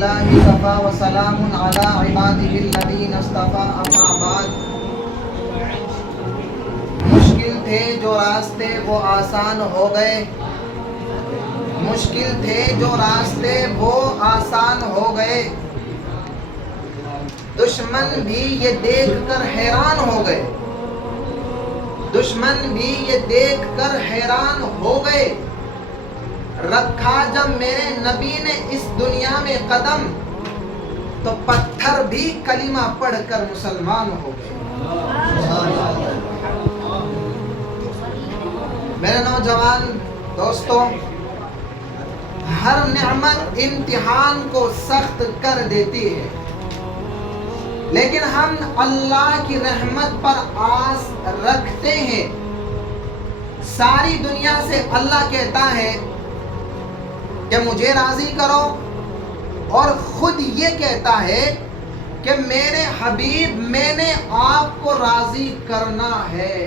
للہ کفا وسلام علی عبادہ الذین اصطفیٰ اما بعد۔ مشکل تھے جو راستے وہ آسان ہو گئے، مشکل تھے جو راستے وہ آسان ہو گئے، دشمن بھی یہ دیکھ کر حیران ہو گئے، دشمن بھی یہ دیکھ کر حیران ہو گئے۔ رکھا جب میرے نبی نے اس دنیا میں قدم، تو پتھر بھی کلمہ پڑھ کر مسلمان ہو گئے۔ میرے نوجوان دوستو، ہر نعمت امتحان کو سخت کر دیتی ہے، لیکن ہم اللہ کی رحمت پر آس رکھتے ہیں۔ ساری دنیا سے اللہ کہتا ہے کہ مجھے راضی کرو، اور خود یہ کہتا ہے کہ میرے حبیب میں نے آپ کو راضی کرنا ہے۔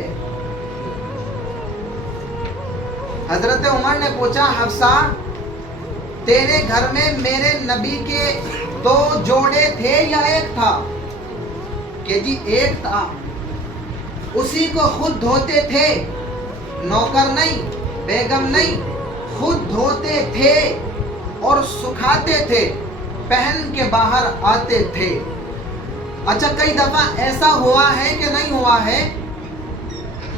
حضرت عمر نے پوچھا، حفصہ تیرے گھر میں میرے نبی کے 2 جوڑے تھے یا ایک تھا؟ کہ جی ایک تھا، اسی کو خود دھوتے تھے، نوکر نہیں، بیگم نہیں، خود دھوتے تھے اور سکھاتے تھے، پہن کے باہر آتے تھے۔ اچھا، کئی دفعہ ایسا ہوا ہے کہ نہیں ہوا ہے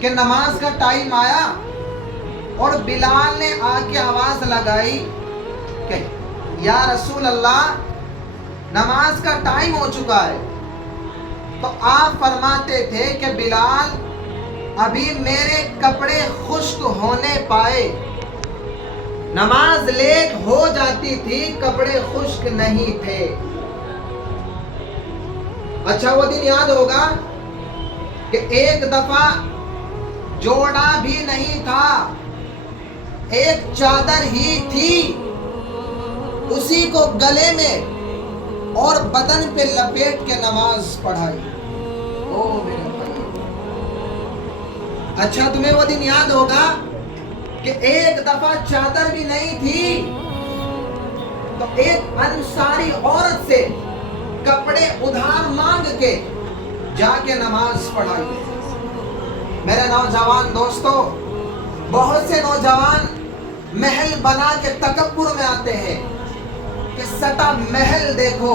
کہ نماز کا ٹائم آیا اور بلال نے آ کے آواز لگائی کہ یا رسول اللہ نماز کا ٹائم ہو چکا ہے، تو آپ فرماتے تھے کہ بلال ابھی میرے کپڑے خشک ہونے پائے، نماز لیٹ ہو جاتی تھی، کپڑے خشک نہیں تھے۔ اچھا، وہ دن یاد ہوگا کہ ایک دفعہ جوڑا بھی نہیں تھا، ایک چادر ہی تھی، اسی کو گلے میں اور بدن پہ لپیٹ کے نماز پڑھائی۔ او میرے بھائی، اچھا تمہیں وہ دن یاد ہوگا کہ ایک دفعہ چادر بھی نہیں تھی، تو ایک انصاری عورت سے کپڑے ادھار مانگ کے جا کے نماز پڑھائی۔ میرے نوجوان دوستو، بہت سے نوجوان محل بنا کے تکبر میں آتے ہیں کہ سٹا محل دیکھو،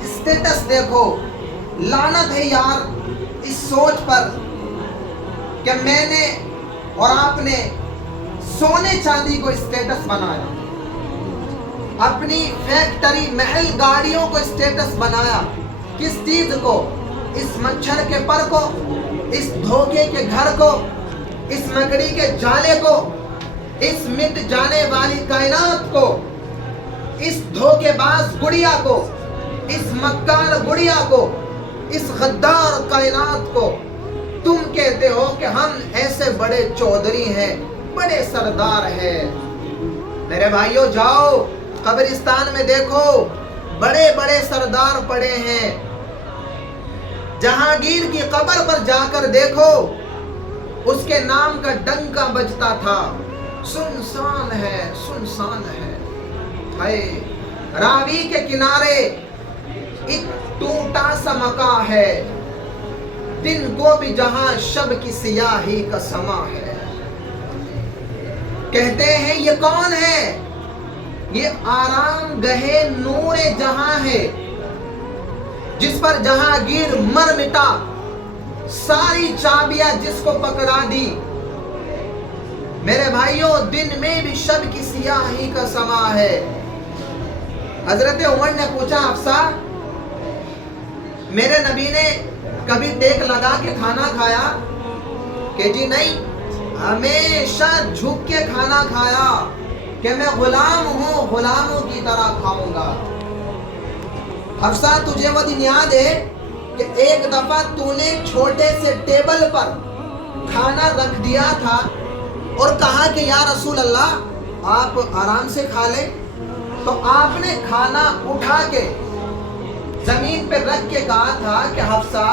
اسٹیٹس دیکھو۔ لعنت ہے یار اس سوچ پر کہ میں نے اور آپ نے سونے چاندی کو اسٹیٹس بنایا، اپنی فیکٹری محل گاڑیوں کو اسٹیٹس بنایا۔ کس چیز کو؟ اس مچھر کے پر کو، اس دھوکے کے گھر کو، اس مکڑی کے جالے کو، اس مٹ جانے والی کائنات کو، اس دھوکے باز گڑیا کو، اس مکار گڑیا کو، اس غدار کائنات کو۔ تم کہتے ہو کہ ہم ایسے بڑے چودھری ہیں، بڑے سردار ہیں۔ میرے بھائیوں، جاؤ قبرستان میں دیکھو، بڑے بڑے سردار پڑے ہیں۔ جہانگیر کی قبر پر جا کر دیکھو، اس کے نام کا ڈنکا بجتا تھا۔ سنسان ہے، سنسان ہے۔ راوی کے کنارے ایک ٹوٹا سا مکان ہے، دن کو بھی جہاں شب کی سیاہی کا سما ہے۔ کہتے ہیں یہ کون ہے؟ یہ آرام گہے نور جہاں ہے، جس پر جہانگیر مر مٹا، ساری چابیاں جس کو پکڑا دی۔ میرے بھائیوں، دن میں بھی شب کی سیاہی کا سما ہے۔ حضرت عمر نے پوچھا، حفصہ میرے نبی نے کبھی ٹیک لگا کے کھانا کھایا؟ کہ جی نہیں، ہمیشہ جھک کے کھانا کھایا کہ میں غلام ہوں، غلاموں کی طرح کھاؤں گا۔ حفصہ تجھے وہ دن یاد ہے کہ ایک دفعہ تو نے چھوٹے سے ٹیبل پر کھانا رکھ دیا تھا اور کہا کہ یا رسول اللہ آپ آرام سے کھا لیں، تو آپ نے کھانا اٹھا کے زمین پہ رکھ کے کہا تھا کہ حفصہ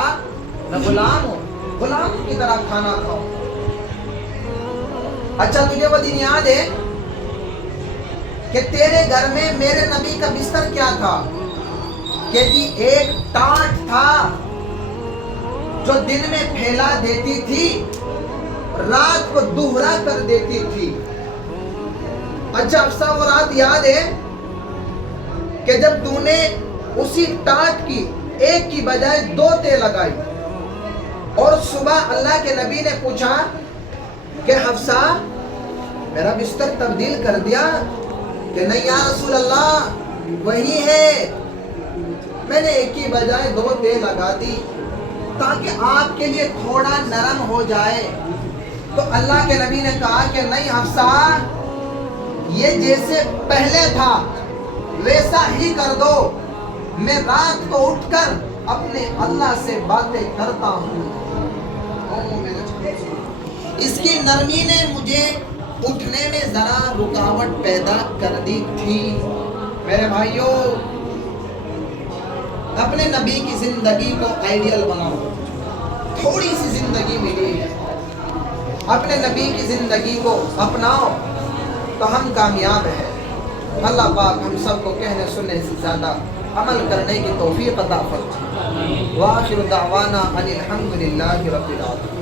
میں غلام ہوں، غلام کی طرح کھانا کھاؤ۔ اچھا تجھے وہ دن یاد ہے کہ تیرے گھر میں میرے نبی کا بستر کیا تھا؟ کہ جی ایک ٹانٹ تھا جو دن میں پھیلا دیتی تھی، رات کو دوہرا کر دیتی تھی۔ اچھا حفصہ وہ رات یاد ہے کہ جب تو نے اسی ٹانٹ کی ایک کی بجائے 2 تہ لگائی، اور صبح اللہ کے نبی نے پوچھا کہ حفصہ میرا بستر تبدیل کر دیا؟ کہ نہیں یا رسول اللہ وہی ہے، میں نے ایک کی بجائے 2 تہ لگا دی تاکہ آپ کے لیے تھوڑا نرم ہو جائے۔ تو اللہ کے نبی نے کہا کہ نہیں حفصہ، یہ جیسے پہلے تھا ویسا ہی کر دو، میں رات کو اٹھ کر اپنے اللہ سے باتیں کرتا ہوں۔ اس کی نرمی نے مجھے اٹھنے میں ذرا رکاوٹ پیدا کر دی تھی۔ میرے بھائیوں، اپنے نبی کی زندگی کو آئیڈیل بناؤ۔ تھوڑی سی زندگی ملی ہے، اپنے نبی کی زندگی کو اپناؤ تو ہم کامیاب ہیں۔ اللہ پاک ہم سب کو کہنے سننے سے زیادہ عمل کرنے کی توفیق عطا فرمائے۔ وآخر دعوانا ان الحمد للہ رب العالمین۔